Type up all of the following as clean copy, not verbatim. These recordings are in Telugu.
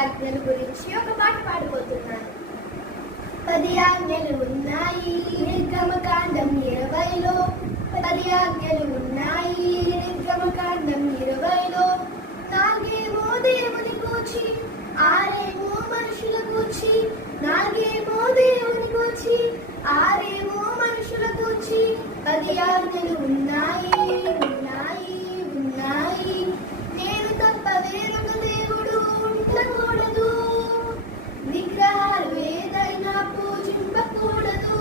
ఆజ్ఞల గురించి ఒక పాట పాడిపోతున్నాను. 10 ఆజ్ఞలు ఉన్నాయి నిర్గమకాండం 20లో. 10 ఆజ్ఞలు ఉన్నాయి నిర్గమకాండం 20లో. 4 దేవుని గూర్చి, 6 మనుషుల గూర్చి. 4 దేవుని గూర్చి, 6 మనుషుల గూర్చి. 10 ఆజ్ఞలు ఉన్నాయి ఉన్నాయి ఉన్నాయి. నేను తప్ప వేరొక దేవుడు ఉండకూడదు. విగ్రహాలు ఏదైనా పూజింపకూడదు.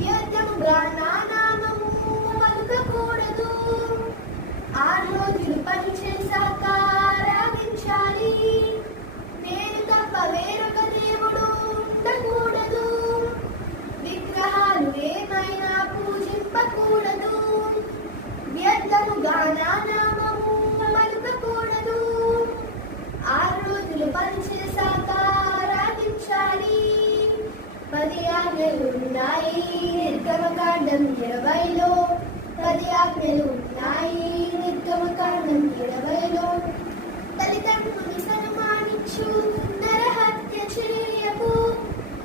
వ్యర్థముగా నా నామము పలుకకూడదు. 6 రోజులు పని చేశాక ఆరాధించాలి. నేను తప్ప వేరొక దేవుడు ఉండకూడదు. విగ్రహాలు ఏమైనా పూజింపకూడదు. వ్యర్థముగా నా నామము పలుకకూడదు. 6 రోజులు పని చేశాక ఆరాధించాలి. 10 ఆజ్ఞలు ఉన్నాయి నిర్గమకాండం 20లో. 10 ఆజ్ఞలు ఉన్నాయి నిర్గమకాండం 20లో. తల్లిదండ్రుని సన్మానించు, నరహత్య చేయకు,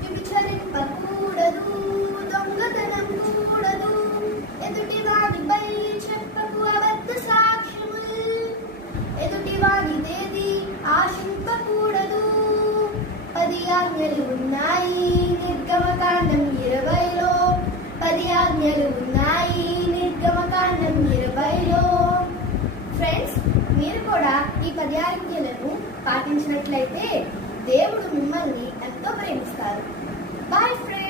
వ్యభిచరింపకూడదు, దొంగతనం కూడదు, ఎదుటి వారిపై చెప్పకు అబద్ధ సాక్ష్యములు, ఎదుటి వారిదేది ఆశింపకూడదు. 10 ఆజ్ఞలు ఉన్నాయి నిర్గమకాండం 20లో. 10 ఆజ్ఞలు ఉన్నాయి నిర్గమకాండం 20లో. ఫ్రెండ్స్, మీరు కూడా ఈ 10 ఆజ్ఞలను పాటించినట్లయితే దేవుడు మిమ్మల్ని ఎంతో ప్రేమిస్తారు. Bye friends.